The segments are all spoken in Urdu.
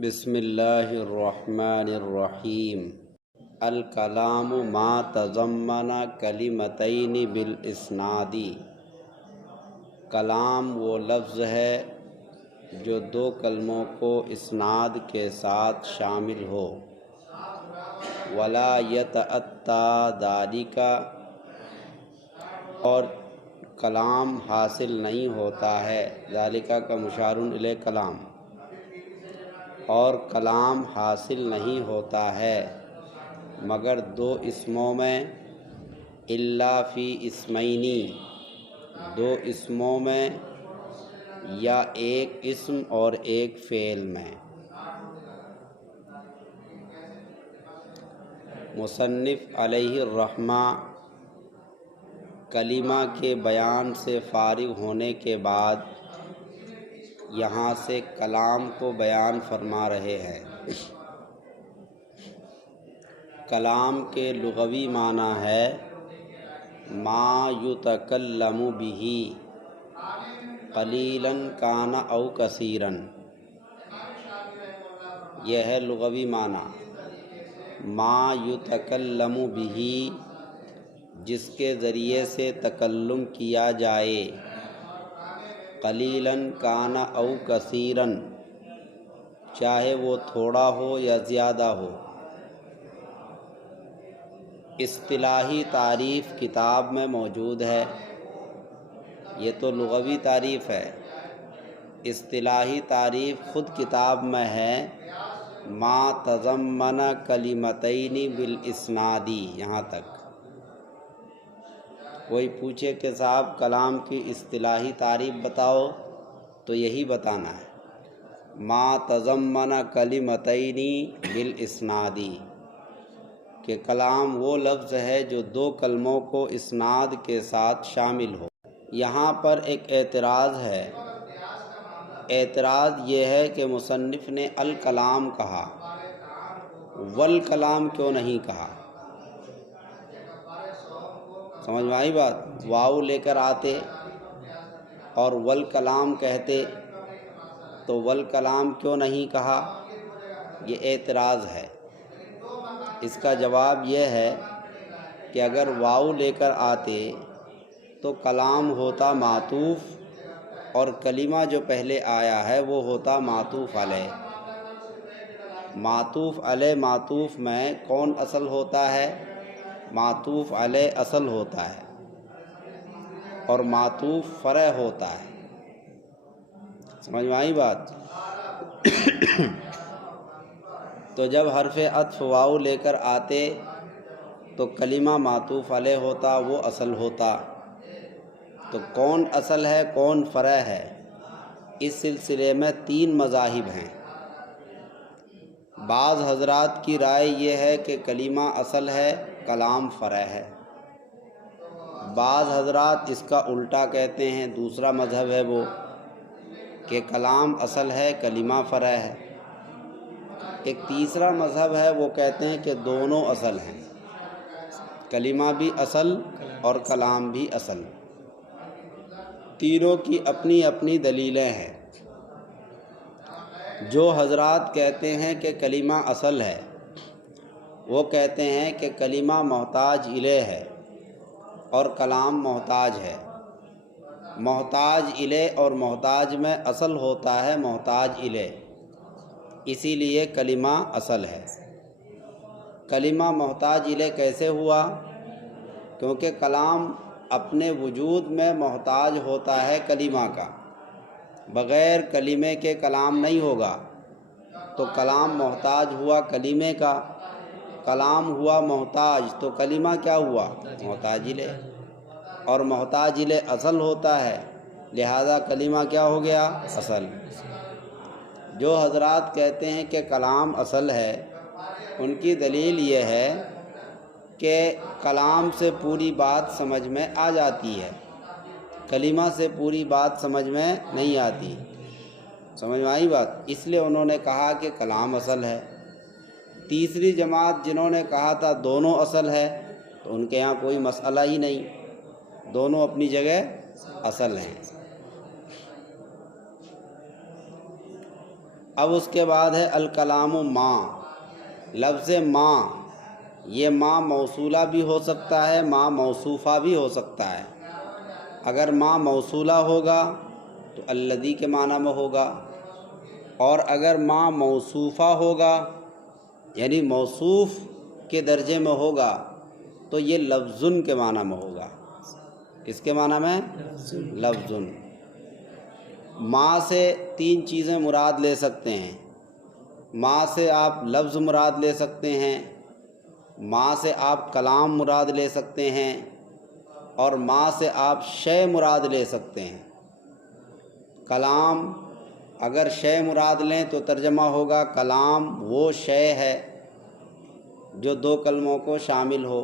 بسم اللہ الرحمن الرحیم۔ الکلام ما تضمن کلمتین بالاسناد۔ کلام وہ لفظ ہے جو دو کلموں کو اسناد کے ساتھ شامل ہو۔ ولا یتأتی ذالک، اور کلام حاصل نہیں ہوتا ہے، ذالک کا مشار الیہ کلام، اور کلام حاصل نہیں ہوتا ہے مگر دو اسموں میں، الا فی اسمینی، دو اسموں میں یا ایک اسم اور ایک فعل میں۔ مصنف علیہ الرحمہ کلمہ کے بیان سے فارغ ہونے کے بعد یہاں سے کلام کو بیان فرما رہے ہیں۔ کلام کے لغوی معنی ہے ما یتکلم بہ قلیلا کان او کثیرا، یہ ہے لغوی معنی۔ ما یتکلم بہ، جس کے ذریعے سے تکلم کیا جائے، قلیلا کان او کثیرا، چاہے وہ تھوڑا ہو یا زیادہ ہو۔ اصطلاحی تعریف کتاب میں موجود ہے، یہ تو لغوی تعریف ہے۔ اصطلاحی تعریف خود کتاب میں ہے، ما تضمن کلمتین بالاسناد، یہاں تک۔ کوئی پوچھے کہ صاحب کلام کی اصطلاحی تعریف بتاؤ، تو یہی بتانا ہے، ما تضمن کلمتین بالاسناد، کہ کلام وہ لفظ ہے جو دو کلموں کو اسناد کے ساتھ شامل ہو۔ یہاں پر ایک اعتراض ہے۔ اعتراض یہ ہے کہ مصنف نے الکلام کہا، والکلام کیوں نہیں کہا؟ سمجھ میں آئی بات؟ واو لے کر آتے اور والکلام کہتے تو والکلام کیوں نہیں کہا؟ یہ اعتراض ہے۔ اس کا جواب یہ ہے کہ اگر واو لے کر آتے تو کلام ہوتا معطوف، اور کلمہ جو پہلے آیا ہے وہ ہوتا معطوف علیہ۔ معطوف علیہ معطوف میں کون اصل ہوتا ہے؟ معطوف علیہ اصل ہوتا ہے، اور معطوف فرع ہوتا ہے۔ سمجھ میں آئی بات؟ تو جب حرف عطف واو لے کر آتے تو کلمہ معطوف علیہ ہوتا، وہ اصل ہوتا۔ تو کون اصل ہے کون فرع ہے، اس سلسلے میں تین مذاہب ہیں۔ بعض حضرات کی رائے یہ ہے کہ کلمہ اصل ہے، کلام فرع ہے۔ بعض حضرات اس کا الٹا کہتے ہیں، دوسرا مذہب ہے وہ کہ کلام اصل ہے، کلمہ فرع ہے۔ ایک تیسرا مذہب ہے، وہ کہتے ہیں کہ دونوں اصل ہیں، کلمہ بھی اصل اور کلام بھی اصل۔ تینوں کی اپنی اپنی دلیلیں ہیں۔ جو حضرات کہتے ہیں کہ کلمہ اصل ہے، وہ کہتے ہیں کہ کلمہ محتاج الیہ ہے اور کلام محتاج ہے۔ محتاج الیہ اور محتاج میں اصل ہوتا ہے محتاج الیہ، اسی لیے کلمہ اصل ہے۔ کلمہ محتاج الیہ کیسے ہوا؟ کیونکہ کلام اپنے وجود میں محتاج ہوتا ہے کلمہ کا، بغیر کلمے کے کلام نہیں ہوگا۔ تو کلام محتاج ہوا کلمے کا، کلام ہوا محتاج، تو کلمہ کیا ہوا؟ محتاج الیہ، اور محتاج الیہ اصل ہوتا ہے، لہذا کلمہ کیا ہو گیا؟ اصل۔ جو حضرات کہتے ہیں کہ کلام اصل ہے، ان کی دلیل یہ ہے کہ کلام سے پوری بات سمجھ میں آ جاتی ہے، کلمہ سے پوری بات سمجھ میں نہیں آتی۔ سمجھ میں آئی بات؟ اس لیے انہوں نے کہا کہ کلام اصل ہے۔ تیسری جماعت جنہوں نے کہا تھا دونوں اصل ہے، تو ان کے یہاں کوئی مسئلہ ہی نہیں، دونوں اپنی جگہ اصل ہیں۔ اب اس کے بعد ہے الکلام ما. لفظ ما، یہ ما موصولہ بھی ہو سکتا ہے، ما موصوفہ بھی ہو سکتا ہے. اگر ما موصولہ ہوگا تو الذی کے معنی میں ہوگا، اور اگر ما موصوفہ ہوگا یعنی موصوف کے درجے میں ہوگا تو یہ لفظن کے معنی میں ہوگا. کس کے معنی میں؟ لفظن. ما سے 3 چیزیں مراد لے سکتے ہیں. ما سے آپ لفظ مراد لے سکتے ہیں، ما سے آپ کلام مراد لے سکتے ہیں، اور ما سے آپ شے مراد لے سکتے ہیں. کلام اگر شے مراد لیں تو ترجمہ ہوگا کلام وہ شے ہے جو 2 کلموں کو شامل ہو،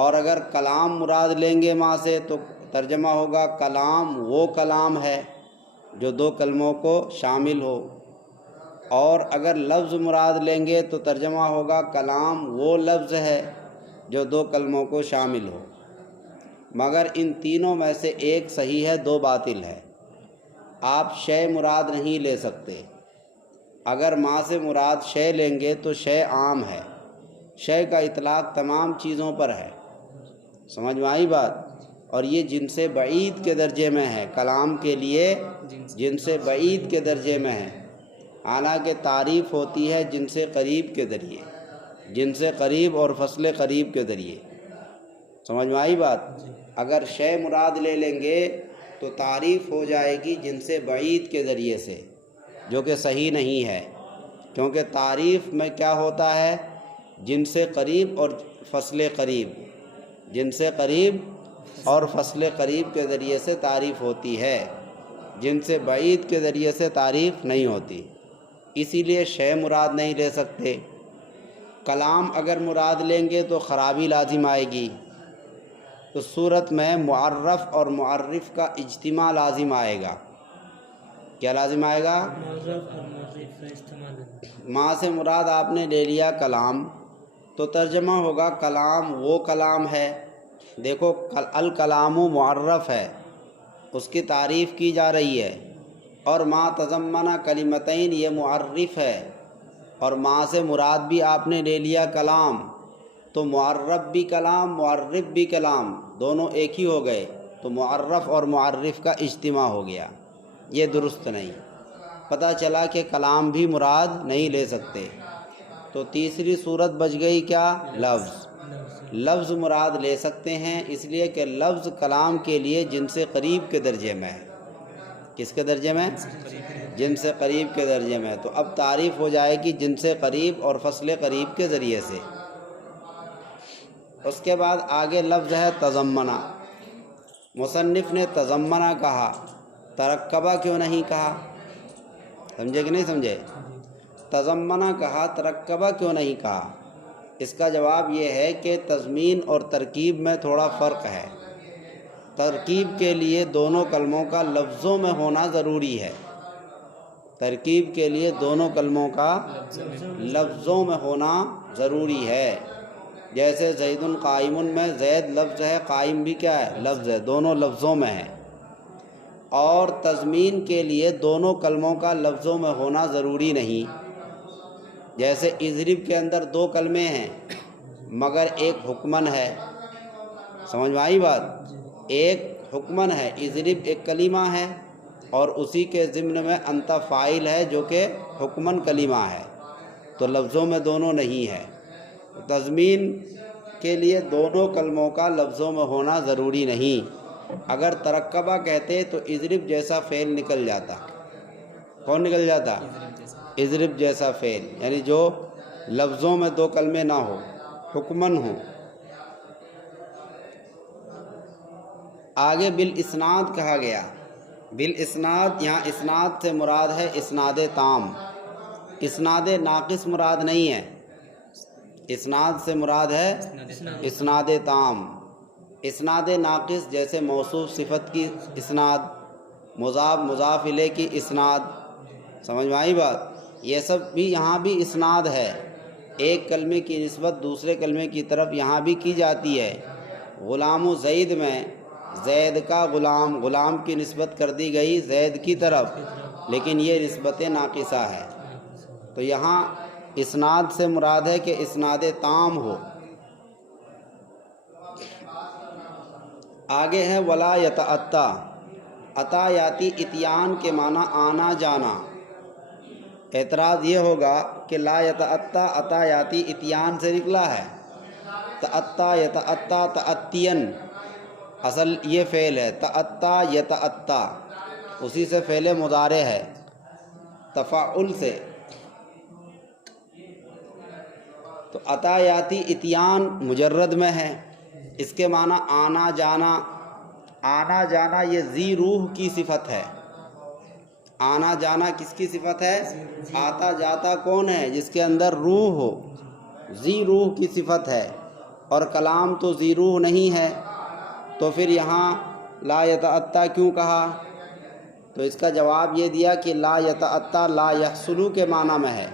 اور اگر کلام مراد لیں گے ما سے تو ترجمہ ہوگا کلام وہ کلام ہے جو 2 کلموں کو شامل ہو، اور اگر لفظ مراد لیں گے تو ترجمہ ہوگا کلام وہ لفظ ہے جو 2 کلموں کو شامل ہو. مگر ان تینوں میں سے ایک صحیح ہے، 2 باطل ہے. آپ شے مراد نہیں لے سکتے. اگر ما سے مراد شے لیں گے تو شے عام ہے، شے کا اطلاق تمام چیزوں پر ہے. سمجھ میں آئی بات؟ اور یہ جن سے بعید کے درجے میں ہے. کلام کے لیے جن سے بعید کے درجے میں ہے، حالانکہ تعریف ہوتی ہے جن سے قریب کے ذریعے، جن سے قریب اور فصل قریب کے ذریعے. سمجھ میں آئی بات؟ اگر شے مراد لے لیں گے تو تعریف ہو جائے گی جن سے بعید کے ذریعے سے، جو کہ صحیح نہیں ہے، کیونکہ تعریف میں کیا ہوتا ہے؟ جن سے قریب اور فصل قریب، جن سے قریب اور فصل قریب کے ذریعے سے تعریف ہوتی ہے، جن سے بعید کے ذریعے سے تعریف نہیں ہوتی. اسی لیے شے مراد نہیں لے سکتے. کلام اگر مراد لیں گے تو خرابی لازم آئے گی. اس صورت میں معرف اور معرف کا اجتماع لازم آئے گا. کیا لازم آئے گا؟ ما سے مراد آپ نے لے لیا کلام تو ترجمہ ہوگا کلام وہ کلام ہے. دیکھو الکلام معرف ہے، اس کی تعریف کی جا رہی ہے، اور ما تضمنہ کلمتین یہ معرف ہے، اور ما سے مراد بھی آپ نے لے لیا کلام تو معرف بھی کلام معرف بھی کلام دونوں ایک ہی ہو گئے، تو معرف اور معرف کا اجتماع ہو گیا. یہ درست نہیں. پتہ چلا کہ کلام بھی مراد نہیں لے سکتے. تو تیسری صورت بچ گئی کیا؟ لفظ. لفظ مراد لے سکتے ہیں، اس لیے کہ لفظ کلام کے لیے جن سے قریب کے درجے میں ہے. کس کے درجے میں؟ جن سے قریب کے درجے میں. تو اب تعریف ہو جائے گی جن سے قریب اور فصل قریب کے ذریعے سے. اس کے بعد آگے لفظ ہے تضمنہ. مصنف نے تضمنہ کہا، ترکبہ کیوں نہیں کہا؟ سمجھے کہ نہیں سمجھے؟ تضمنہ کہا، ترکبہ کیوں نہیں کہا؟ اس کا جواب یہ ہے کہ تضمین اور ترکیب میں تھوڑا فرق ہے. ترکیب کے لیے دونوں کلموں کا لفظوں میں ہونا ضروری ہے. ترکیب کے لیے دونوں کلموں کا لفظوں میں ہونا ضروری ہے. جیسے زید قائم میں زید لفظ ہے، قائم بھی کیا ہے؟ لفظ ہے، دونوں لفظوں میں ہے. اور تضمین کے لیے دونوں کلموں کا لفظوں میں ہونا ضروری نہیں. جیسے اضرب کے اندر 2 کلمے ہیں مگر ایک حکمن ہے. سمجھ میں آئی بات؟ ایک حکمن ہے، اضرب ایک کلمہ ہے، اور اسی کے ضمن میں انت فاعل ہے جو کہ حکمن کلمہ ہے، تو لفظوں میں دونوں نہیں ہے. تضمین کے لیے دونوں کلموں کا لفظوں میں ہونا ضروری نہیں. اگر ترکبہ کہتے تو اضرب جیسا فعل نکل جاتا. کون نکل جاتا؟ اضرب جیسا فعل، یعنی جو لفظوں میں 2 کلمے نہ ہو، حکمن ہو. آگے بالاسناد کہا گیا. بالاسناد، یہاں اسناد سے مراد ہے اسناد تام، اسناد ناقص مراد نہیں ہے. اسناد سے مراد ہے اسناد تام. اسناد ناقص جیسے موصوف صفت کی اسناد، مضاف مضاف الیہ کی اسناد. سمجھ میں آئی بات؟ یہ سب بھی یہاں بھی اسناد ہے. ایک کلمے کی نسبت دوسرے کلمے کی طرف یہاں بھی کی جاتی ہے. غلام و زید میں زید کا غلام، غلام کی نسبت کر دی گئی زید کی طرف، لیکن یہ نسبت ناقصہ ہے۔ تو یہاں اسناد سے مراد ہے کہ اسناد تام ہو۔ آگے ہے ولا یتعطا، عطا یاتی اتیان کے معنی آنا جانا۔ اعتراض یہ ہوگا کہ لا یتعطا عطا یاتی اتیان سے نکلا ہے، تعطا یتعطا تعطین، اصل یہ فعل ہے تعطا یتعطا، اسی سے فعل مضارع ہے تفاعل سے۔ تو عطا یاتی اتیان مجرد میں ہے، اس کے معنی آنا جانا۔ آنا جانا یہ ذی روح کی صفت ہے۔ آنا جانا کس کی صفت ہے؟ آتا جاتا کون ہے؟ جس کے اندر روح ہو، ذی روح کی صفت ہے، اور کلام تو ذی روح نہیں ہے، تو پھر یہاں لا یتعطا کیوں کہا؟ تو اس کا جواب یہ دیا کہ لا یتعطا لا یحصل کے معنی میں ہے۔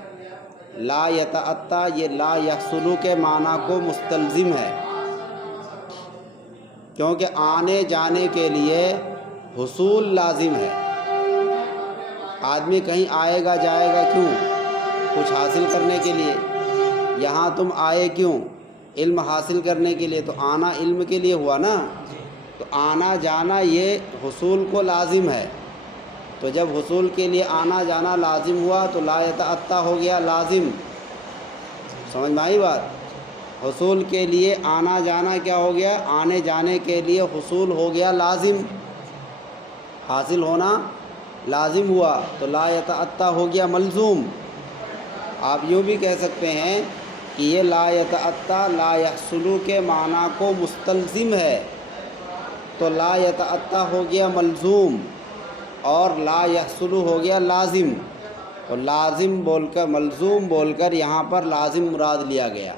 لا یتعطا یہ لا یحصل کے معنی کو مستلزم ہے، کیونکہ آنے جانے کے لیے حصول لازم ہے۔ آدمی کہیں آئے گا جائے گا کیوں؟ کچھ حاصل کرنے کے لیے۔ یہاں تم آئے کیوں؟ علم حاصل کرنے کے لیے، تو آنا علم کے لیے ہوا نا۔ تو آنا جانا یہ حصول کو لازم ہے، تو جب حصول کے لیے آنا جانا لازم ہوا تو لا یتعطا ہو گیا لازم۔ سمجھ میں آئی بات؟ حصول کے لیے آنا جانا کیا ہو گیا؟ آنے جانے کے لیے حصول ہو گیا لازم، حاصل ہونا لازم ہوا، تو لا یتعطا ہو گیا ملزوم۔ آپ یوں بھی کہہ سکتے ہیں کہ یہ لا یتعطا لا یحصل کے معنی کو مستلزم ہے، تو لا یتعطا ہو گیا ملزوم اور لا یحصل ہو گیا لازم۔ تو لازم بول کر ملزوم بول کر یہاں پر لازم مراد لیا گیا،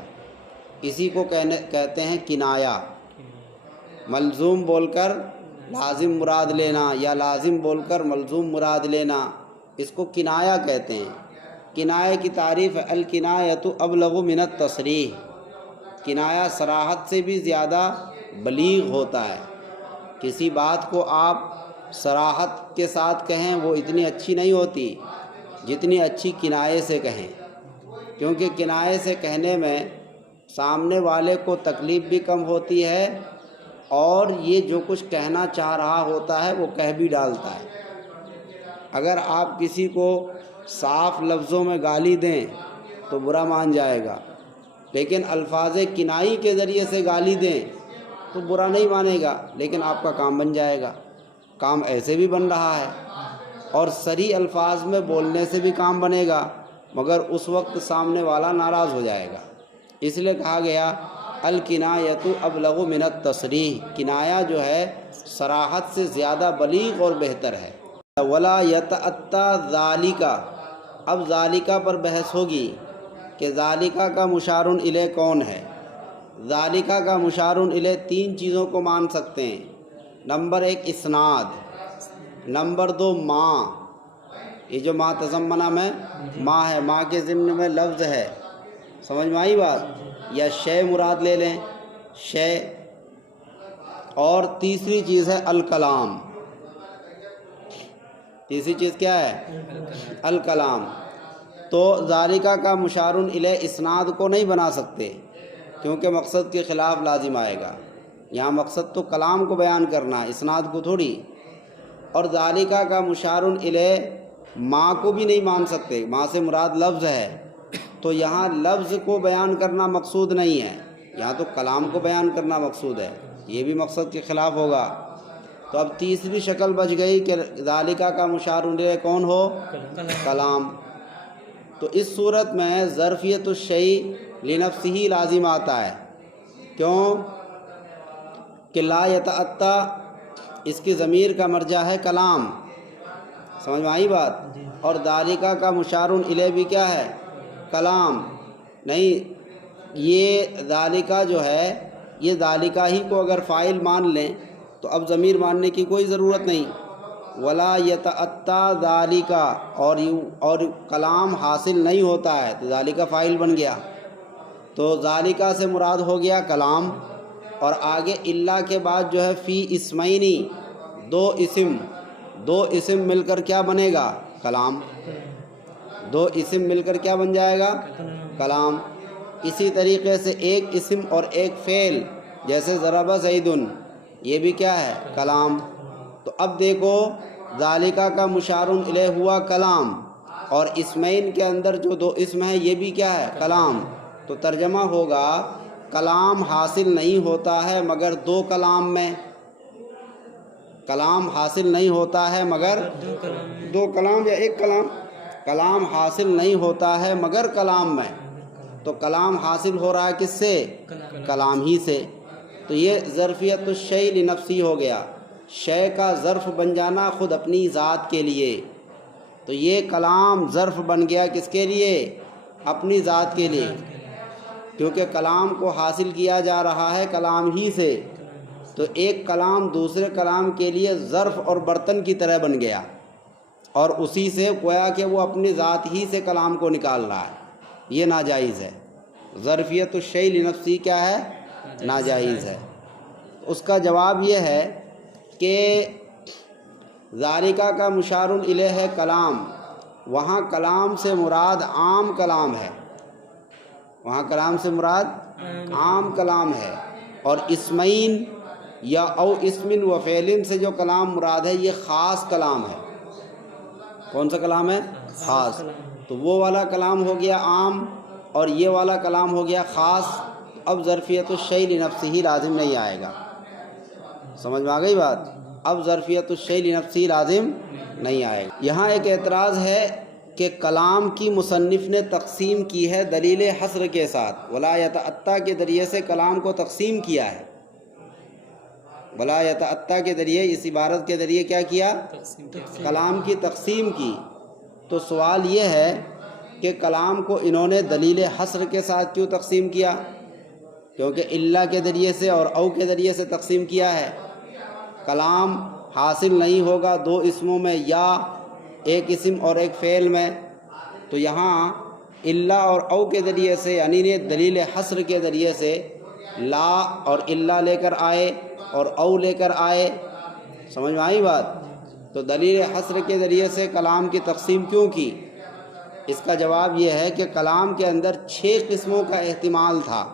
اسی کو کہتے ہیں کنایا۔ ملزوم بول کر لازم مراد لینا یا لازم بول کر ملزوم مراد لینا، اس کو کنایا کہتے ہیں۔ کنایہ کی تعریف ہے الکنایۃ ابلغ من التصریح، کنایا صراحت سے بھی زیادہ بلیغ ہوتا ہے۔ کسی بات کو آپ صراحت کے ساتھ کہیں وہ اتنی اچھی نہیں ہوتی جتنی اچھی کنایے سے کہیں، کیونکہ کنایے سے کہنے میں سامنے والے کو تکلیف بھی کم ہوتی ہے، اور یہ جو کچھ کہنا چاہ رہا ہوتا ہے وہ کہہ بھی ڈالتا ہے۔ اگر آپ کسی کو صاف لفظوں میں گالی دیں تو برا مان جائے گا، لیکن الفاظ کنائی کے ذریعے سے گالی دیں تو برا نہیں مانے گا، لیکن آپ کا کام بن جائے گا۔ کام ایسے بھی بن رہا ہے، اور صریح الفاظ میں بولنے سے بھی کام بنے گا، مگر اس وقت سامنے والا ناراض ہو جائے گا۔ اس لیے کہا گیا الکنایۃ ابلغ من التصریح، کنایا جو ہے صراحت سے زیادہ بلیغ اور بہتر ہے۔ ولا یتعطا ذالک، اب ذالک پر بحث ہوگی کہ ذالک کا مشار الیہ کون ہے۔ ذالک کا مشار الیہ تین چیزوں کو مان سکتے ہیں۔ نمبر ایک اسناد، نمبر دو ما، یہ جو ما تضمنہ میں ما ہے، ما کے ضمن میں لفظ ہے، سمجھ میں آئی بات؟ یا شے مراد لے لیں، شے۔ اور تیسری چیز ہے الکلام، تیسری چیز کیا ہے؟ الکلام۔ تو ذالکہ کا مشار الیہ اسناد کو نہیں بنا سکتے، کیونکہ مقصد کے خلاف لازم آئے گا۔ یہاں مقصد تو کلام کو بیان کرنا ہے، اسناد کو تھوڑی۔ اور ذالکہ کا مشار الیہ ما کو بھی نہیں مان سکتے، ما سے مراد لفظ ہے، تو یہاں لفظ کو بیان کرنا مقصود نہیں ہے، یہاں تو کلام کو بیان کرنا مقصود ہے، یہ بھی مقصد کے خلاف ہوگا۔ تو اب تیسری شکل بچ گئی کہ ذالکہ کا مشار الیہ کون ہو؟ کلام۔ تو اس صورت میں ظرفیت الشیء لنفسہ لازم آتا ہے، کیوں کہ لا یتعطا اس کی ضمیر کا مرجع ہے کلام، سمجھ میں آئی بات؟ اور ذالکہ کا مشار الیہ بھی کیا ہے؟ کلام۔ نہیں، یہ ذالکہ جو ہے، یہ ذالکہ ہی کو اگر فاعل مان لیں تو اب ضمیر ماننے کی کوئی ضرورت نہیں۔ ولا یتعطا ذالکہ، اور کلام حاصل نہیں ہوتا ہے تو ذالکہ فاعل بن گیا، تو ذالکہ سے مراد ہو گیا کلام۔ اور آگے الا کے بعد جو ہے فی اسمینی، دو اسم مل کر کیا بنے گا؟ کلام، دو اسم مل کر کیا بن جائے گا؟ کلام۔ اسی طریقے سے ایک اسم اور ایک فعل، جیسے ضرب زید، یہ بھی کیا ہے؟ کلام۔ تو اب دیکھو ذالکہ کا مشار الیہ ہوا کلام، اور اسمین کے اندر جو دو اسم ہیں یہ بھی کیا ہے؟ کلام۔ تو ترجمہ ہوگا کلام حاصل نہیں ہوتا ہے مگر دو کلام میں، کلام حاصل نہیں ہوتا ہے مگر دو کلام یا ایک کلام، کلام حاصل نہیں ہوتا ہے مگر کلام میں۔ تو کلام حاصل ہو رہا ہے کس سے؟ کلام ہی سے۔ تو یہ ظرفیت الشیء لنفسی ہو گیا، شے کا ظرف بن جانا خود اپنی ذات کے لیے۔ تو یہ کلام ظرف بن گیا کس کے لیے؟ اپنی ذات کے لیے، کیونکہ کلام کو حاصل کیا جا رہا ہے کلام ہی سے۔ تو ایک کلام دوسرے کلام کے لیے ظرف اور برتن کی طرح بن گیا، اور اسی سے گویا کہ وہ اپنی ذات ہی سے کلام کو نکال رہا ہے، یہ ناجائز ہے۔ ظرفیت الشیء لنفسی کیا ہے؟ ناجائز ہے۔ اس کا جواب یہ ہے کہ ذالکہ کا مشار الیہ ہے کلام، وہاں کلام سے مراد عام کلام ہے، وہاں کلام سے مراد عام کلام ہے، اور اسمین یا او اسمن و فعلن سے جو کلام مراد ہے یہ خاص کلام ہے۔ کون سا کلام ہے؟ خاص۔ تو وہ والا کلام ہو گیا عام، اور یہ والا کلام ہو گیا خاص۔ اب ظرفیت الشیء لنفسہ ہی لازم نہیں آئے گا، سمجھ میں آ گئی بات؟ اب ظرفیت الشیء لنفسہ لازم نہیں آئے گا۔ یہاں ایک اعتراض ہے کہ کلام کی مصنف نے تقسیم کی ہے دلیل حصر کے ساتھ، ولا یتأتی کے ذریعے سے کلام کو تقسیم کیا ہے، ولا یتأتی کے ذریعے، اس عبارت کے ذریعے کیا کیا؟ کلام کی تقسیم کی۔ تو سوال یہ ہے کہ کلام کو انہوں نے دلیل حصر کے ساتھ کیوں تقسیم کیا؟ کیونکہ الا کے ذریعے سے اور او کے ذریعے سے تقسیم کیا ہے۔ کلام حاصل نہیں ہوگا دو اسموں میں یا ایک اسم اور ایک فعل میں، تو یہاں الا اور او کے ذریعے سے، یعنی دلیل حصر کے ذریعے سے لا اور الا لے کر آئے اور او لے کر آئے، سمجھ میں آئی بات؟ تو دلیل حصر کے ذریعے سے کلام کی تقسیم کیوں کی؟ اس کا جواب یہ ہے کہ کلام کے اندر 6 قسموں کا احتمال تھا۔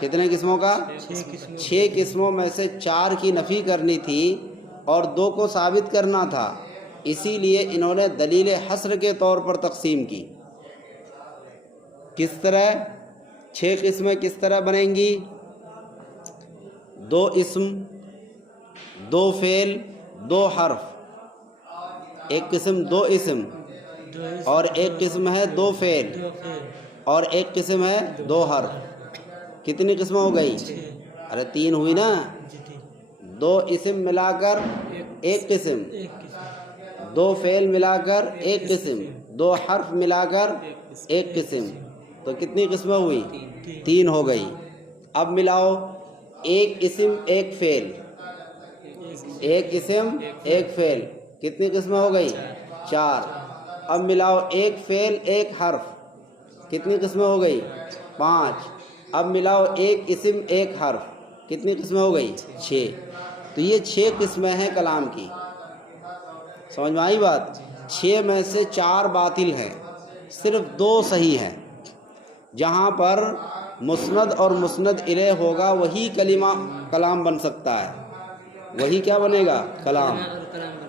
کتنے قسموں کا؟ 6 قسموں میں سے 4 کی نفی کرنی تھی اور 2 کو ثابت کرنا تھا، اسی لیے انہوں نے دلیل حصر کے طور پر تقسیم کی۔ کس طرح 6 قسمیں کس طرح بنیں گی؟ 2 اسم، 2 فعل، 2 حرف۔ ایک قسم 2 اسم، اور ایک قسم ہے 2 فعل، اور ایک قسم ہے 2 حرف۔ کتنی قسمیں ہو گئی؟ ارے 3 ہوئی نا۔ 2 اسم ملا کر ایک قسم، 2 فعل ملا کر ایک قسم، 2 حرف ملا کر ایک قسم، تو کتنی قسمیں ہوئی؟ 3 ہو گئی۔ اب ملاؤ، ایک اسم ایک فعل، ایک اسم ایک فعل، کتنی قسمیں ہو گئی؟ 4۔ اب ملاؤ ایک فعل ایک حرف، کتنی قسمیں ہو گئی؟ 5۔ اب ملاؤ ایک اسم ایک حرف، کتنی قسمیں ہو گئی؟ 6۔ تو یہ 6 قسمیں ہیں کلام کی، سمجھ میں آئی بات؟ 6 میں سے 4 باطل ہیں، صرف 2 صحیح ہیں۔ جہاں پر مسند اور مسند الیہ ہوگا وہی کلمہ کلام بن سکتا ہے، وہی کیا بنے گا؟ کلام۔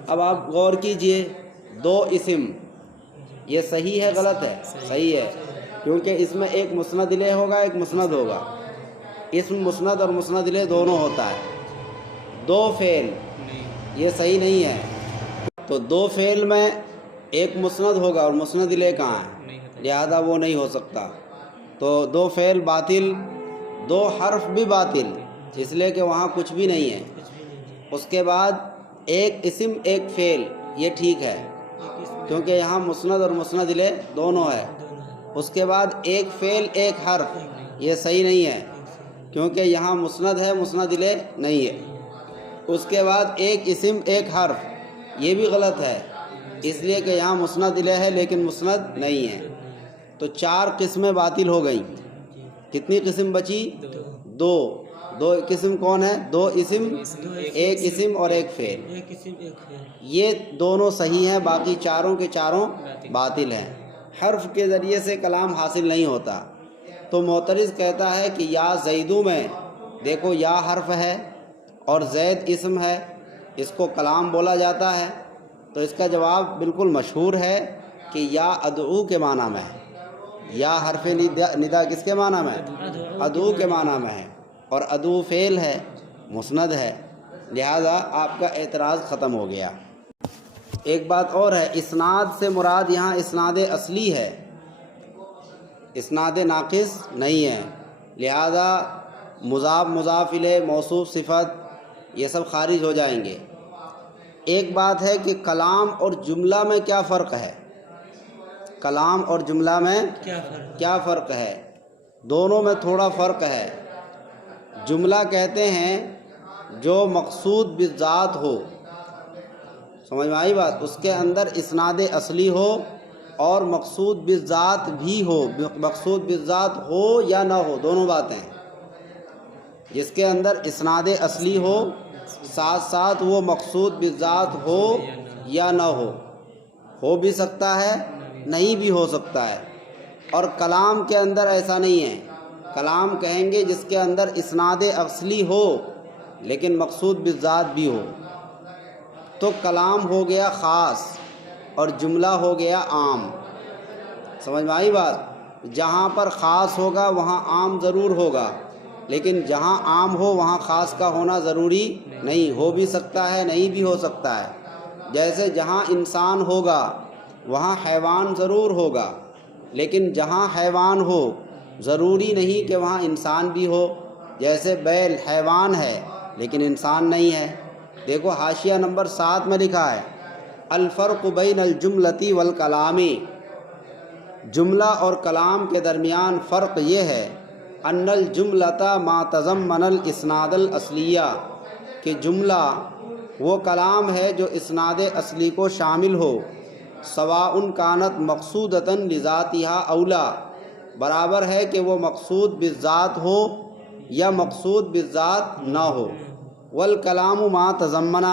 اب آپ غور کیجئے، 2 اسم، یہ صحیح ہے غلط ہے؟ صحیح ہے، کیونکہ اس میں ایک مسند الیہ ہوگا ایک مسند ہوگا، اسم مسند اور مسند الیہ دونوں ہوتا ہے۔ 2 فعل، یہ صحیح نہیں ہے، تو 2 فعل میں ایک مسند ہوگا اور مسند الیہ کہاں ہے؟ لہذا وہ نہیں ہو سکتا۔ تو 2 فعل باطل، 2 حرف بھی باطل، اس لیے کہ وہاں کچھ بھی نہیں ہے۔ اس کے بعد ایک اسم ایک فعل، یہ ٹھیک ہے کیونکہ یہاں مسند اور مسند الیہ دونوں ہے۔ اس کے بعد ایک فعل ایک حرف، یہ صحیح نہیں ہے کیونکہ یہاں مسند ہے مسند الیہ نہیں ہے۔ اس کے بعد ایک اسم ایک حرف، یہ بھی غلط ہے اس لیے کہ یہاں مسند الیہ ہے لیکن مسند نہیں ہے۔ تو 4 قسمیں باطل ہو گئیں، کتنی قسم بچی؟ 2۔ دو قسم کون ہے؟ دو اسم، ایک اسم اور ایک فعل۔ یہ دونوں صحیح ہیں، باقی چاروں کے چاروں باطل ہیں۔ حرف کے ذریعے سے کلام حاصل نہیں ہوتا۔ تو معترض کہتا ہے کہ یا زیدوں میں دیکھو یا حرف ہے اور زید اسم ہے، اس کو کلام بولا جاتا ہے؟ تو اس کا جواب بالکل مشہور ہے کہ یا ادعو کے معنی میں ہے۔ یا حرف ندا کس کے معنی میں ہے؟ ادعو کے معنی میں ہے، اور ادعو فعل ہے، مسند ہے، لہذا آپ کا اعتراض ختم ہو گیا۔ ایک بات اور ہے، اسناد سے مراد یہاں اسناد اصلی ہے، اسناد ناقص نہیں ہے، لہذا مضاف مضاف الیہ موصوف صفت یہ سب خارج ہو جائیں گے۔ ایک بات ہے کہ کلام اور جملہ میں کیا فرق ہے؟ کلام اور جملہ میں کیا فرق ہے؟ دونوں میں تھوڑا فرق ہے۔ جملہ کہتے ہیں جو مقصود بالذات ہو، سمجھ میں آئی بات؟ اس کے اندر اسناد اصلی ہو اور مقصود بالذات بھی ہو، مقصود بالذات ہو یا نہ ہو، دونوں باتیں ہیں۔ جس کے اندر اسناد اصلی ہو ساتھ ساتھ وہ مقصود بالذات ہو یا نہ ہو بھی سکتا ہے، نہیں بھی ہو سکتا ہے۔ اور کلام کے اندر ایسا نہیں ہے، کلام کہیں گے جس کے اندر اسناد اصلی ہو لیکن مقصود بالذات بھی ہو۔ تو کلام ہو گیا خاص اور جملہ ہو گیا عام، سمجھ میں آئی بات؟ جہاں پر خاص ہوگا وہاں عام ضرور ہوگا، لیکن جہاں عام ہو وہاں خاص کا ہونا ضروری نہیں، ہو بھی سکتا ہے نہیں بھی ہو سکتا ہے۔ جیسے جہاں انسان ہوگا وہاں حیوان ضرور ہوگا، لیکن جہاں حیوان ہو ضروری نہیں کہ وہاں انسان بھی ہو۔ جیسے بیل حیوان ہے لیکن انسان نہیں ہے۔ دیکھو حاشیہ نمبر 7 میں لکھا ہے الفرق بین الجملۃ والکلام، جملہ اور کلام کے درمیان فرق یہ ہے ان الجملۃ ما تضمن الاسناد الاصلیہ، کہ جملہ وہ کلام ہے جو اسناد اصلی کو شامل ہو، سواء کانت مقصودۃ لذاتھا اولا، برابر ہے کہ وہ مقصود بالذات ہو یا مقصود بالذات نہ ہو۔ والکلام ما تضمن،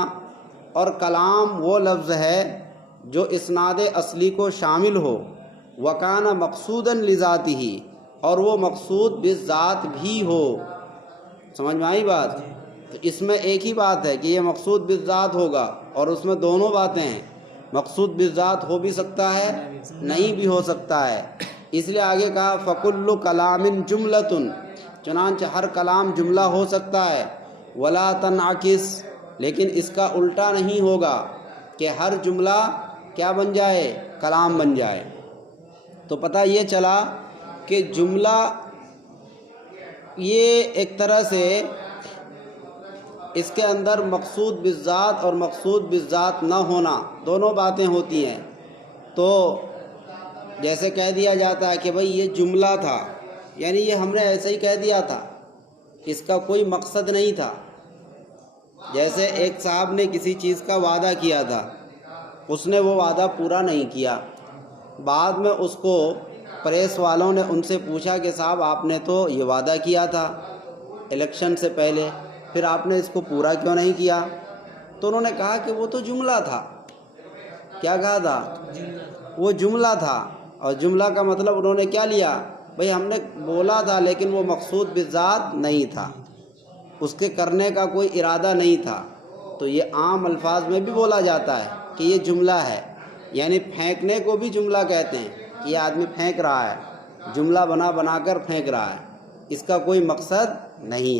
اور کلام وہ لفظ ہے جو اسناد اصلی کو شامل ہو، وکان مقصودا لذاتہ، اور وہ مقصود بالذات بھی ہو۔ سمجھ میں آئی بات؟ تو اس میں ایک ہی بات ہے کہ یہ مقصود بالذات ہوگا، اور اس میں دونوں باتیں ہیں، مقصود بالذات ہو بھی سکتا ہے نہیں بھی ہو سکتا ہے۔ اس لیے آگے کہا فَكُلُّ كَلَامٍ جُمْلَةٌ، چنانچہ ہر کلام جملہ ہو سکتا ہے، وَلَا تَنْعَكِسْ، لیکن اس کا الٹا نہیں ہوگا کہ ہر جملہ کیا بن جائے؟ کلام بن جائے۔ تو پتہ یہ چلا کہ جملہ یہ ایک طرح سے اس کے اندر مقصود بالذات اور مقصود بالذات نہ ہونا دونوں باتیں ہوتی ہیں۔ تو جیسے کہہ دیا جاتا ہے کہ بھئی یہ جملہ تھا، یعنی یہ ہم نے ایسے ہی کہہ دیا تھا، اس کا کوئی مقصد نہیں تھا۔ جیسے ایک صاحب نے کسی چیز کا وعدہ کیا تھا، اس نے وہ وعدہ پورا نہیں کیا، بعد میں اس کو پریس والوں نے ان سے پوچھا کہ صاحب آپ نے تو یہ وعدہ کیا تھا الیکشن سے پہلے، پھر آپ نے اس کو پورا کیوں نہیں کیا؟ تو انہوں نے کہا کہ وہ تو جملہ تھا۔ کیا کہا تھا؟ وہ جملہ تھا، اور جملہ کا مطلب انہوں نے کیا لیا؟ بھئی ہم نے بولا تھا لیکن وہ مقصود بالذات نہیں تھا، اس کے کرنے کا کوئی ارادہ نہیں تھا۔ تو یہ عام الفاظ میں بھی بولا جاتا ہے کہ یہ جملہ ہے، یعنی پھینکنے کو بھی جملہ کہتے ہیں کہ یہ آدمی پھینک رہا ہے، جملہ بنا بنا کر پھینک رہا ہے، اس کا کوئی مقصد نہیں ہے۔